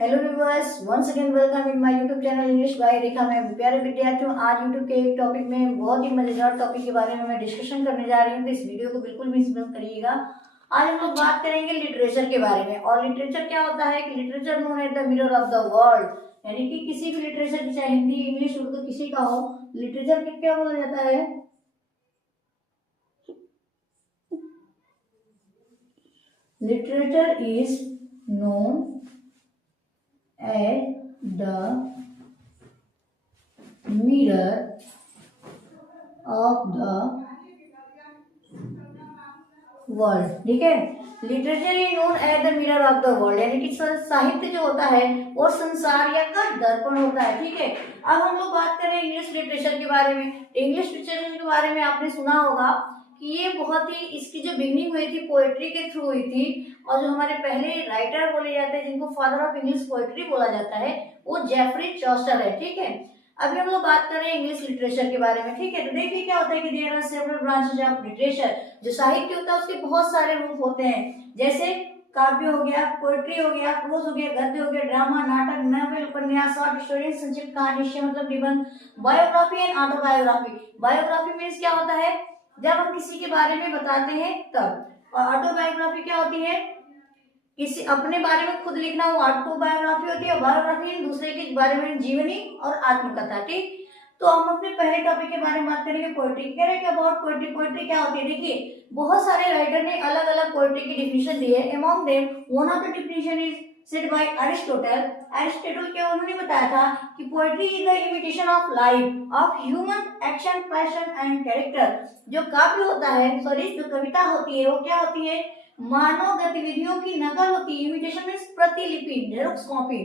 Hello viewers, once again welcome in my YouTube channel English by Rekha. मैं प्यारे विद्यार्थियों, आज यूट्यूब के एक टॉपिक में बहुत ही मजेदार टॉपिक के बारे में मैं डिस्कशन करने जा रही हूँ, तो इस वीडियो को बिल्कुल भी मिस मत करिएगा। आज हम लोग बात करेंगे लिटरेचर के बारे में। और लिटरेचर क्या होता है कि literature known as the mirror of the world, यानी कि किसी भी लिटरेचर की, चाहे हिंदी इंग्लिश उर्दू किसी का हो, लिटरेचर को क्या बोला जाता है? Literature is known as the mirror of the world. ठीक है, literature is known as the mirror of the world, यानी कि साहित्य जो होता है वो संसार या का दर्पण होता है। ठीक है, अब हम लोग बात करें इंग्लिश लिटरेचर के बारे में। इंग्लिश लिटरेचर के बारे में आपने सुना होगा कि ये बहुत ही, इसकी जो बिगनिंग हुई थी पोएट्री के थ्रू हुई थी, और जो हमारे पहले राइटर बोले जाते हैं जिनको फादर ऑफ इंग्लिश पोएट्री बोला जाता है वो जेफरी चॉस्टर है। ठीक है, अभी हम लोग बात कर रहे हैं इंग्लिश लिटरेचर के बारे में। ठीक है, तो देखिए क्या होता है कि there are several branches of literature. जो साहित्य होता है उसके बहुत सारे रूप होते हैं, जैसे काव्य हो गया, पोएट्री हो गया, प्रोज हो गया, गद्य हो गया, ड्रामा, नाटक, नॉवेल, उपन्यास, शॉर्ट स्टोरी, संक्षिप्त कहानी, मतलब निबंध, biography and autobiography. Biography means क्या होता है, जब हम किसी के बारे में बताते हैं तब। और ऑटोबायोग्राफी क्या होती है, किसी अपने बारे में खुद लिखना, वो ऑटोबायोग्राफी होती है। बायोग्राफी दूसरे के बारे में जीवनी और आत्मकथा। ठीक, तो हम अपने पहले टॉपिक के बारे में बात करेंगे, पोएट्री। कह रहे हैं क्या अबाउट पोएट्री, पोएट्री क्या होती है? देखिए, बहुत सारे राइटर ने अलग अलग पोएट्री की डिफिनेशन दी है। Among them one of the definition is said bye Aristotle. Aristotle के उन्होंने बताया था कि poetry is the imitation of life of human action, passion and character. जो काव्य होता है, सॉरी जो कविता होती है वो क्या होती है, मानव गतिविधियों की नकल होती है। इमिटेशन मीन्स प्रतिलिपि, जेरोक्स कॉपी।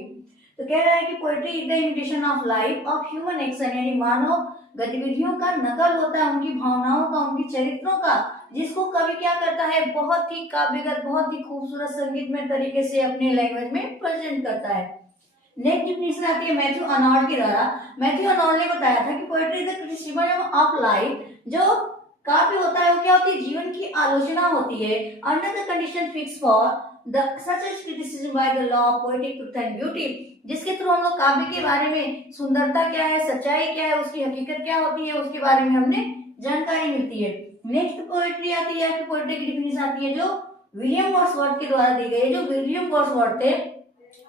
तो कह रहा है कि poetry is the imitation of life of human action, यानी मानव गतिविधियों का नकल होता है, उनकी भावनाओं का, उनकी चरित्रों का, जिसको कवि क्या करता है, बहुत ही काव्यगत, बहुत ही खूबसूरत संगीतमय तरीके से अपने लैंग्वेज में प्रेजेंट करता है। नेक्स्ट डिफिनेशन आती है मैथ्यू अर्नोल्ड के द्वारा। मैथ्यू अर्नोल्ड ने बताया था कि poetry is the criticism of life. जो काव्य होता है वो क्या होती है, जीवन की आलोचना होती है, under the condition fix for the such as criticism by the law of poetic truth and beauty. जिसके थ्रू हम लोग काव्य के बारे में, सुंदरता क्या है, सच्चाई क्या है, उसकी हकीकत क्या होती है, उसके बारे में हमें जानकारी मिलती है। नेक्स्ट पोएट्री आती है, पोएट्री की डिफिनेशन आती है जो विलियम वर्ड्सवर्थ के द्वारा दी गई। जो विलियम वर्ड्सवर्थ थे,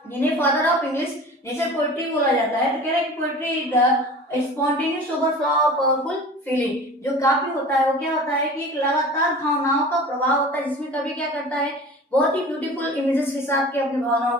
जिन्हें father of English nature poetry बोला जाता है, तो कह रहे हैं कि poetry is the spontaneous overflow of powerful feeling. जो काव्य होता है वो क्या होता है कि एक लगातार भावनाओं का प्रभाव होता है, जिसमें कवि क्या करता है, बहुत ही ब्यूटीफुल इमेजेस के साथ के अपनी भावनाओं